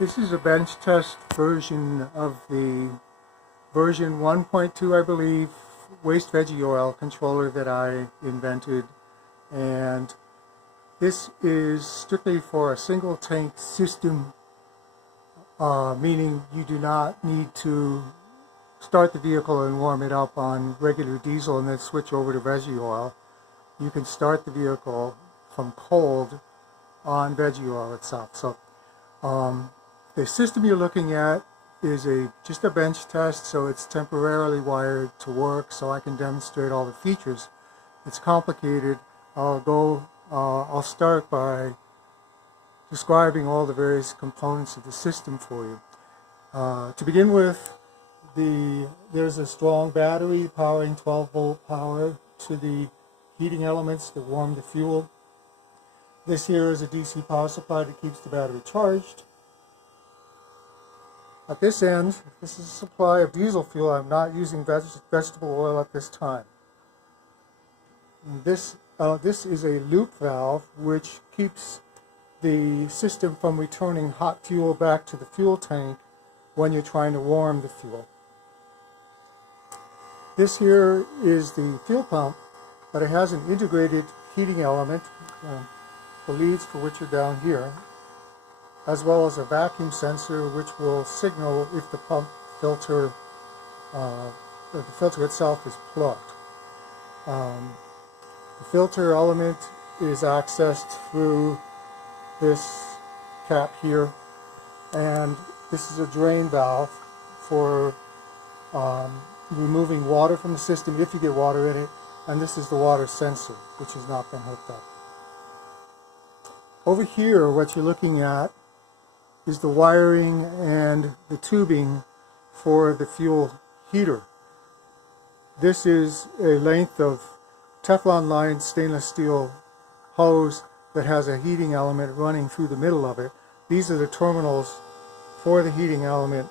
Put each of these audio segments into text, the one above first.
This is a bench test version of the version 1.2, I believe, waste veggie oil controller that I invented. And this is strictly for a single tank system, meaning you do not need to start the vehicle and warm it up on regular diesel and then switch over to veggie oil. You can start the vehicle from cold on veggie oil itself. So the system you're looking at is just a bench test, so it's temporarily wired to work, so I can demonstrate all the features. It's complicated. I'll start by describing all the various components of the system for you. To begin with, there's a strong battery powering 12-volt power to the heating elements that warm the fuel. This here is a DC power supply that keeps the battery charged. At this end, this is a supply of diesel fuel. I'm not using vegetable oil at this time. This is a loop valve which keeps the system from returning hot fuel back to the fuel tank when you're trying to warm the fuel. This here is the fuel pump, but it has an integrated heating element, the leads for which are down here, as well as a vacuum sensor which will signal if the pump filter, the filter itself is plugged. The filter element is accessed through this cap here, and this is a drain valve for removing water from the system if you get water in it, and this is the water sensor, which has not been hooked up. Over here, what you're looking at is the wiring and the tubing for the fuel heater. This is a length of Teflon-lined stainless steel hose that has a heating element running through the middle of it. These are the terminals for the heating element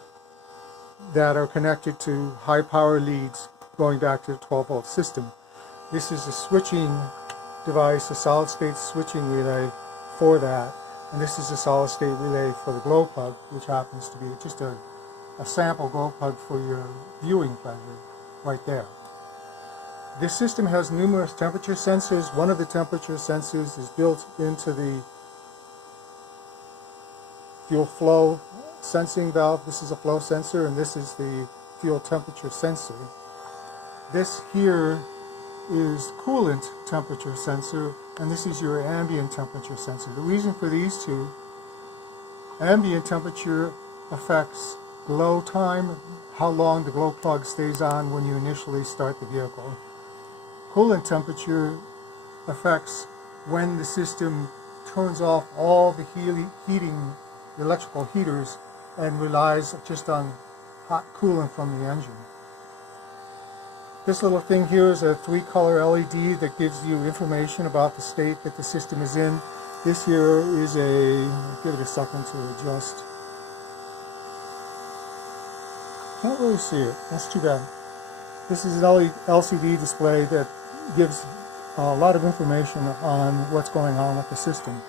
that are connected to high power leads going back to the 12-volt system. This is a switching device, a solid-state switching relay for that. And this is a solid-state relay for the glow plug, which happens to be just a sample glow plug for your viewing pleasure right there. This system has numerous temperature sensors. One of the temperature sensors is built into the fuel flow sensing valve. This is a flow sensor, and this is the fuel temperature sensor. This here is coolant temperature sensor, and this is your ambient temperature sensor. The reason for these two, ambient temperature affects glow time, how long the glow plug stays on when you initially start the vehicle. Coolant temperature affects when the system turns off all the heating electrical heaters and relies just on hot coolant from the engine. This little thing here is a 3-color LED that gives you information about the state that the system is in. This here is give it a second to adjust. Can't really see it, that's too bad. This is an LCD display that gives a lot of information on what's going on with the system.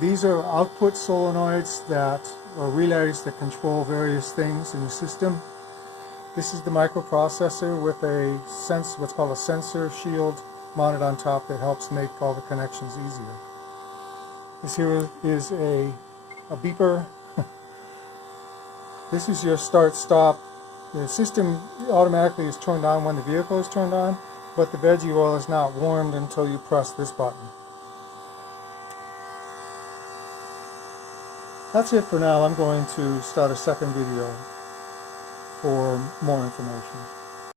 These are output solenoids or relays that control various things in the system. This is the microprocessor with what's called a sensor shield mounted on top that helps make all the connections easier. This here is a beeper. This is your start-stop. The system automatically is turned on when the vehicle is turned on, but the veggie oil is not warmed until you press this button. That's it for now. I'm going to start a second video for more information.